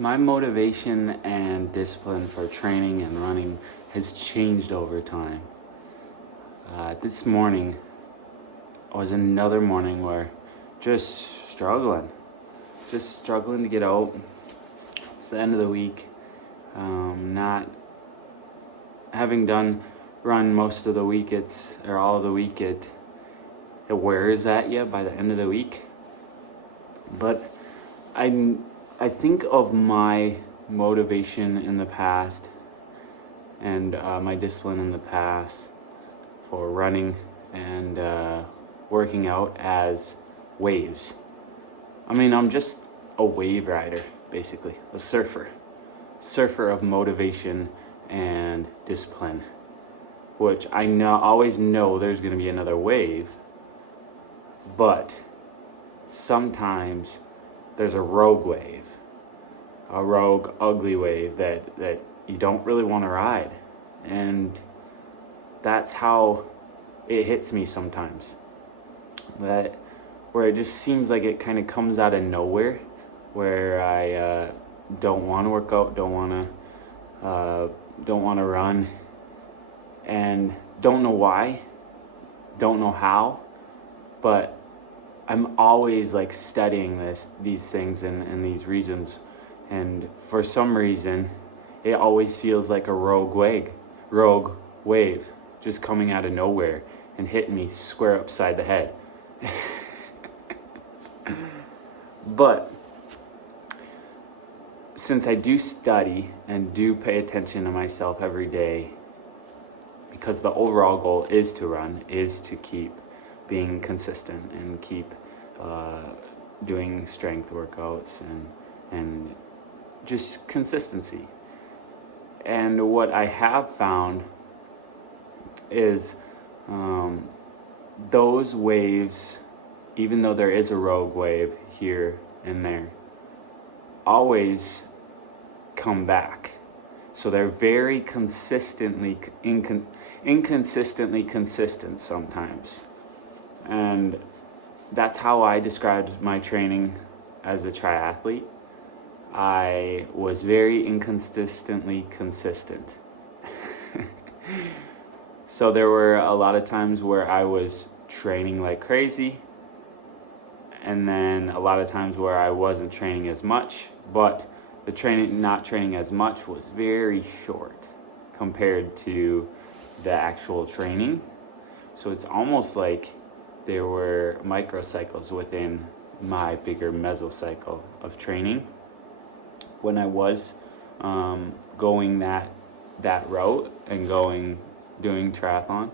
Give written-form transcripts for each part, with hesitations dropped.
My motivation and discipline for training and running has changed over time. This morning was another morning where just struggling to get out. It's the end of the week. Not having run most of the week, or all of the week, it wears at you by the end of the week. But I think of my motivation in the past and my discipline in the past for running and working out as waves. I mean, I'm just a wave rider, basically, a surfer of motivation and discipline, which I always know there's going to be another wave, but sometimes there's a rogue wave, a rogue, ugly wave that you don't really want to ride. And that's how it hits me sometimes. Where it just seems like it kind of comes out of nowhere, where I don't want to work out, don't want to run, and don't know why, don't know how, but I'm always like studying these things and these reasons, and for some reason it always feels like a rogue wave just coming out of nowhere and hitting me square upside the head. But since I do study and do pay attention to myself every day, because the overall goal is to run, is to keep being consistent and keep doing strength workouts and just consistency. And what I have found is those waves, even though there is a rogue wave here and there, always come back. So they're very consistently inconsistently consistent sometimes. And that's how I described my training as a triathlete. I was very inconsistently consistent. So there were a lot of times where I was training like crazy, and then a lot of times where I wasn't training as much, but the not training as much was very short compared to the actual training. So it's almost like there were microcycles within my bigger mesocycle of training when I was going that route and doing triathlon.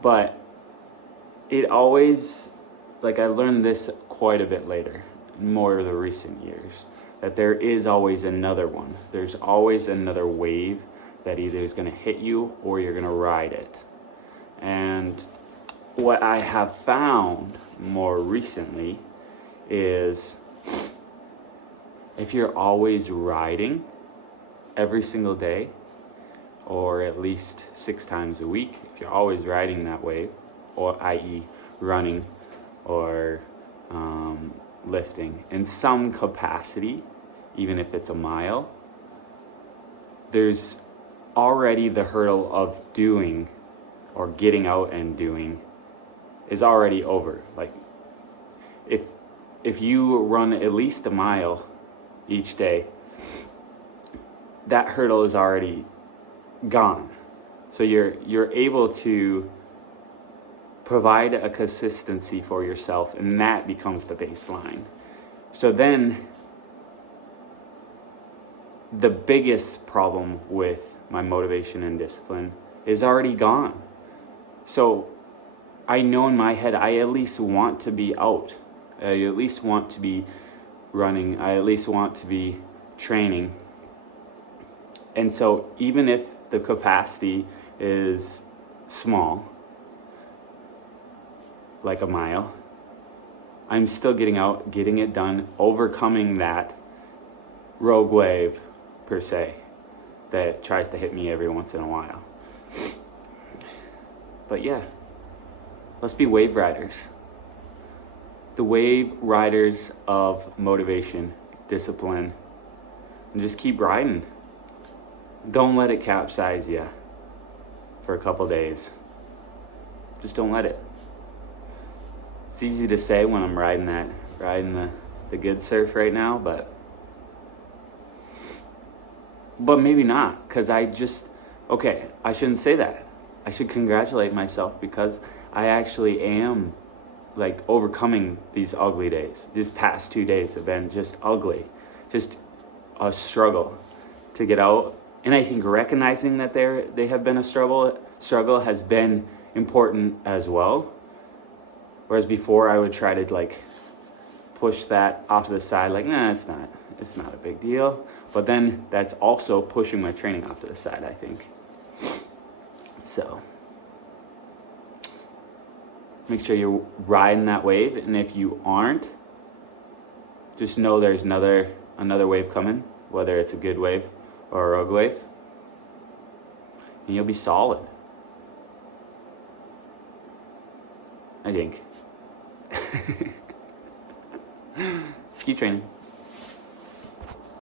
But it always, like, I learned this quite a bit later, more of the recent years, that there is always another one. There's always another wave that either is going to hit you or you're going to ride it. And what I have found more recently is if you're always riding every single day, or at least 6 times a week, if you're always riding that wave, or i.e. running or lifting in some capacity, even if it's a mile, there's already the hurdle of doing or getting out and doing is already over. Like if you run at least a mile each day, that hurdle is already gone. So you're able to provide a consistency for yourself, and that becomes the baseline. So then the biggest problem with my motivation and discipline is already gone. So I know in my head I at least want to be out. I at least want to be running. I at least want to be training. And so even if the capacity is small, like a mile, I'm still getting out, getting it done, overcoming that rogue wave, per se, that tries to hit me every once in a while. But yeah, let's be wave riders. the wave riders of motivation, discipline, and just keep riding. Don't let it capsize you for a couple days. Just don't let it. It's easy to say when I'm riding the good surf right now, but maybe not, because I shouldn't say that. I should congratulate myself because I actually am like overcoming these ugly days. These past 2 days have been just ugly, just a struggle to get out. And I think recognizing that they have been a struggle has been important as well. Whereas before I would try to like push that off to the side, like, nah, it's not a big deal. But then that's also pushing my training off to the side, I think. So make sure you're riding that wave, and if you aren't, just know there's another wave coming, whether it's a good wave or a rogue wave, and you'll be solid. I think. Keep training.